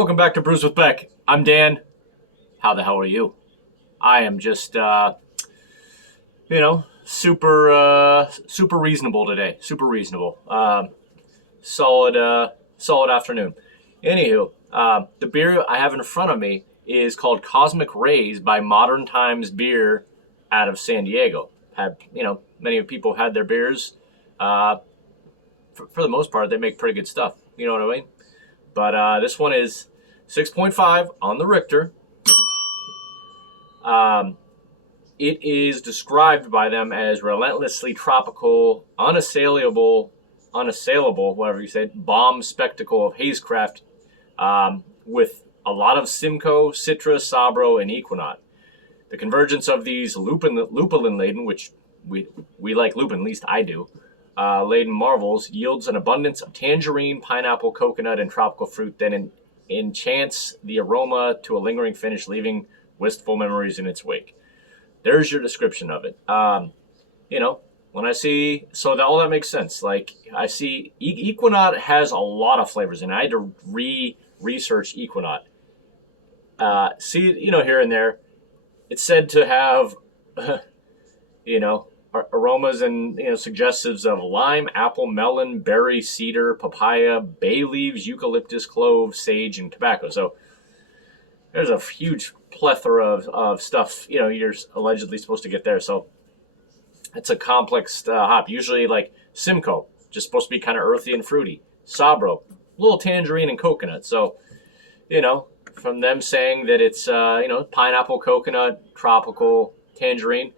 Welcome back to Brews with Beck. I'm Dan. How the hell are you? I am just, super reasonable today. Super reasonable. Solid afternoon. Anywho, the beer I have in front of me is called Cosmic Rays by Modern Times Beer out of San Diego. Many people had their beers. For the most part, they make pretty good stuff. You know what I mean? But this one is 6.5 on the Richter. It is described by them as relentlessly tropical, unassailable, whatever you say, bomb spectacle of hazecraft, with a lot of Simcoe, Citra, Sabro, and Equinaut. The convergence of these lupulin laden, which we like lupin, at least I do, laden marvels yields an abundance of tangerine, pineapple, coconut, and tropical fruit that enchants the aroma to a lingering finish, leaving wistful memories in its wake. There's your description of it. When I see, all that makes sense. Like, I see Equinaut has a lot of flavors, and I had to research Equinaut. Here and there, it's said to have, aromas and suggestives of lime, apple, melon, berry, cedar, papaya, bay leaves, eucalyptus, clove, sage, and tobacco. So there's a huge plethora of stuff you're allegedly supposed to get there. So it's a complex hop. Usually like Simcoe, just supposed to be kind of earthy and fruity. Sabro, a little tangerine and coconut. So from them saying that it's pineapple, coconut, tropical, tangerine,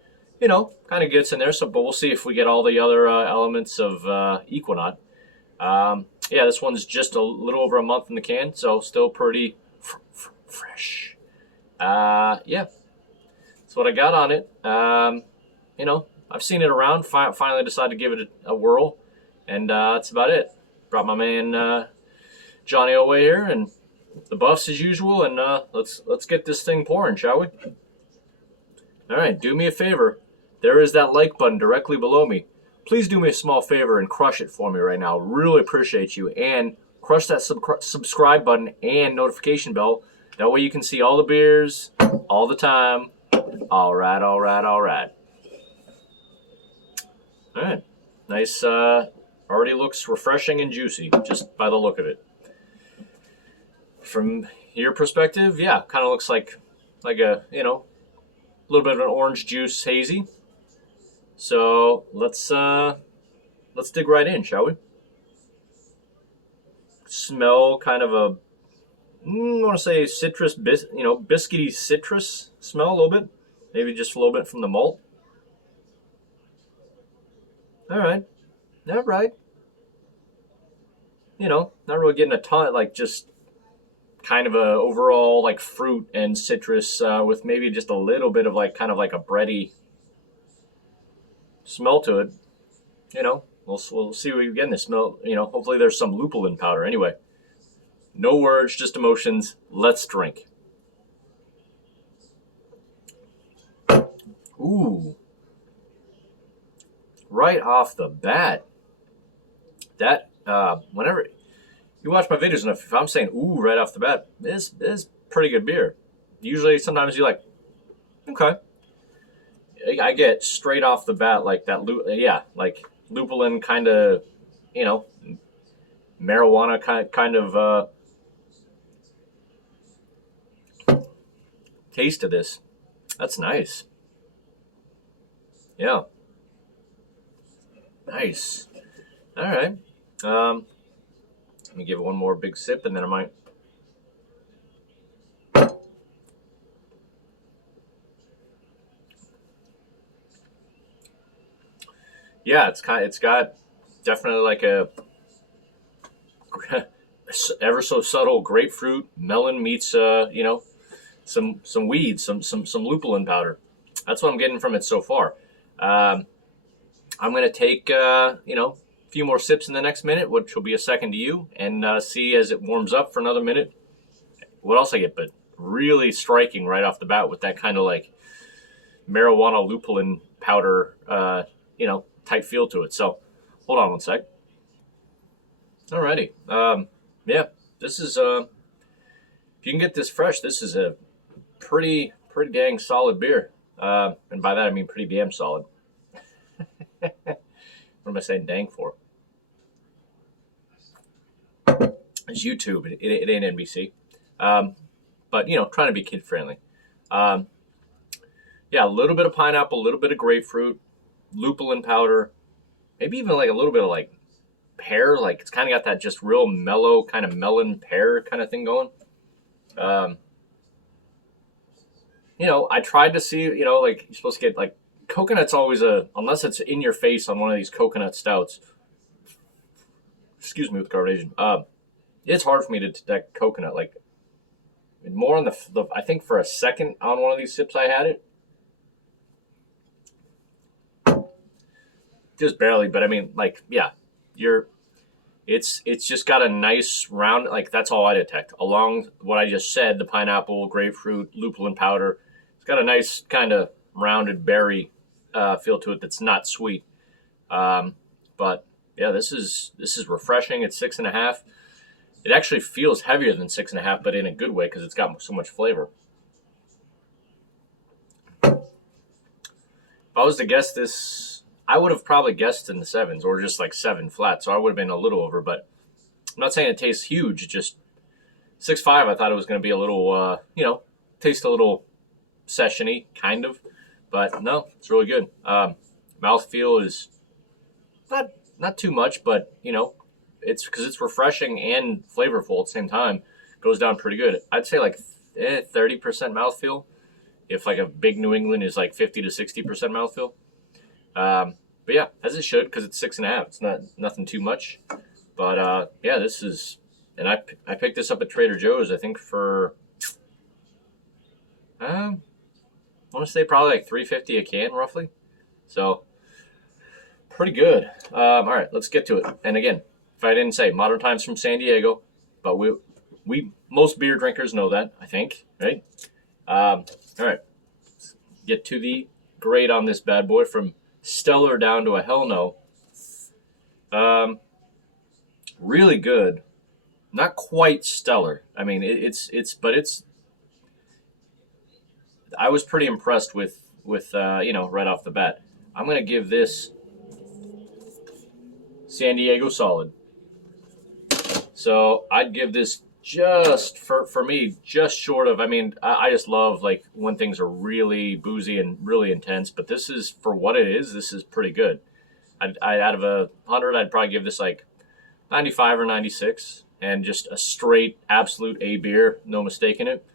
kind of gets in there. But we'll see if we get all the other elements of Equinaut. This one's just a little over a month in the can, so still pretty fresh. That's what I got on it. I've seen it around. Finally decided to give it a whirl, and that's about it. Brought my man Johnny away here, and the buffs as usual, and let's get this thing pouring, shall we? All right, do me a favor. There is that like button directly below me. Please do me a small favor and crush it for me right now. Really appreciate you. And crush that subscribe button and notification bell. That way you can see all the beers all the time. All right. All right. Nice. Already looks refreshing and juicy just by the look of it. From your perspective, yeah, kind of looks like a, little bit of an orange juice hazy. So let's dig right in, shall we? Smell kind of a, I want to say citrus, biscuity citrus smell a little bit. Maybe just a little bit from the malt. All right. Not really getting a ton, like just kind of a overall like fruit and citrus with maybe just a little bit of like kind of like a bready smell to it. We'll see what we get in this smell. Hopefully there's some lupulin powder. Anyway, no words, just emotions. Let's drink. Ooh. Right off the bat. That, whenever you watch my videos enough, if I'm saying ooh right off the bat, this is pretty good beer. Usually, sometimes you're like, okay. I get straight off the bat like that, like lupulin kind of, marijuana kind of taste of this. That's nice. Yeah. Nice. All right. Let me give it one more big sip, and then I might. Yeah, it's got definitely like a ever so subtle grapefruit melon meets some weeds, some lupulin powder. That's what I'm getting from it so far. I'm gonna take a few more sips in the next minute, which will be a second to you, and see as it warms up for another minute what else I get. But really striking right off the bat with that kind of like marijuana lupulin powder, type feel to it. So hold on one sec. Alrighty. This is if you can get this fresh, this is a pretty dang solid beer. And by that I mean pretty damn solid. What am I saying dang for? It's YouTube. It ain't NBC. But trying to be kid friendly. Yeah, a little bit of pineapple, a little bit of grapefruit, lupulin powder, maybe even like a little bit of like pear. Like it's kind of got that just real mellow kind of melon pear kind of thing going. I tried to see, like you're supposed to get like coconut's always unless it's in your face on one of these coconut stouts. Excuse me with carbonation. It's hard for me to detect coconut. Like more on the I think for a second on one of these sips I had it. Just barely, but I mean, like, yeah, it's just got a nice round, like that's all I detect. Along what I just said, the pineapple, grapefruit, lupulin powder, it's got a nice kind of rounded berry feel to it that's not sweet. But yeah, this is refreshing. It's 6.5. It actually feels heavier than 6.5, but in a good way because it's got so much flavor. If I was to guess this, I would have probably guessed in the 7s or just like 7 flat. So I would have been a little over, but I'm not saying it tastes huge. Just 6.5. I thought it was going to be a little, taste a little sessiony kind of, but no, it's really good. Mouthfeel is not too much, but it's because it's refreshing and flavorful at the same time. Goes down pretty good. I'd say like 30% mouthfeel. If like a big New England is like 50 to 60% mouthfeel. But yeah, as it should, because it's 6.5. It's nothing too much. But yeah, this is, and I picked this up at Trader Joe's, I think for, I want to say probably like $3.50 a can roughly. So pretty good. All right, let's get to it. And again, if I didn't say, Modern Times from San Diego, but we most beer drinkers know that, I think, right? All right, let's get to the grade on this bad boy from stellar down to a hell no. Really good. Not quite stellar. I mean, it's. I was pretty impressed with right off the bat. I'm gonna give this San Diego solid. So I'd give this just for me just short of. I mean, I just love like when things are really boozy and really intense. But this is for what it is. This is pretty good. I out of 100, I'd probably give this like 95 or 96, and just a straight absolute A beer, no mistaking it.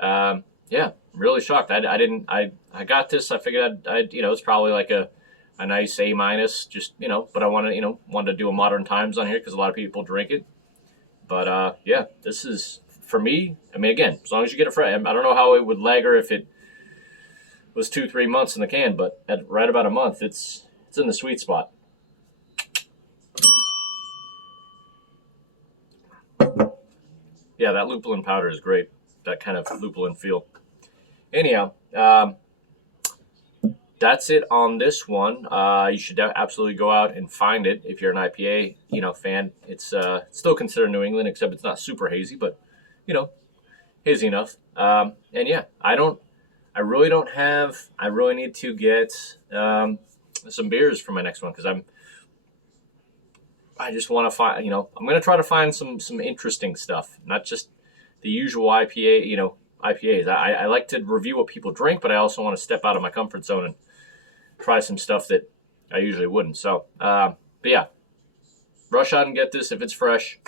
Yeah, really shocked. I got this. I figured I'd it's probably like a nice A minus, just but I wanted to do a Modern Times on here because a lot of people drink it. But yeah, this is for me. I mean, again, as long as you get it fresh. I don't know how it would lager if it was 2-3 months in the can, but at right about a month, it's in the sweet spot. Yeah, that lupulin powder is great. That kind of lupulin feel. Anyhow, that's it on this one. You should absolutely go out and find it if you're an IPA, fan. It's still considered New England, except it's not super hazy, but hazy enough. And yeah, I really need to get some beers for my next one because I just want to find, I'm going to try to find some interesting stuff, not just the usual IPA, IPAs. I like to review what people drink, but I also want to step out of my comfort zone and try some stuff that I usually wouldn't. So, but yeah, rush out and get this if it's fresh.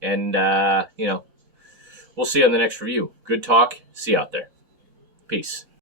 And, we'll see you on the next review. Good talk. See you out there. Peace.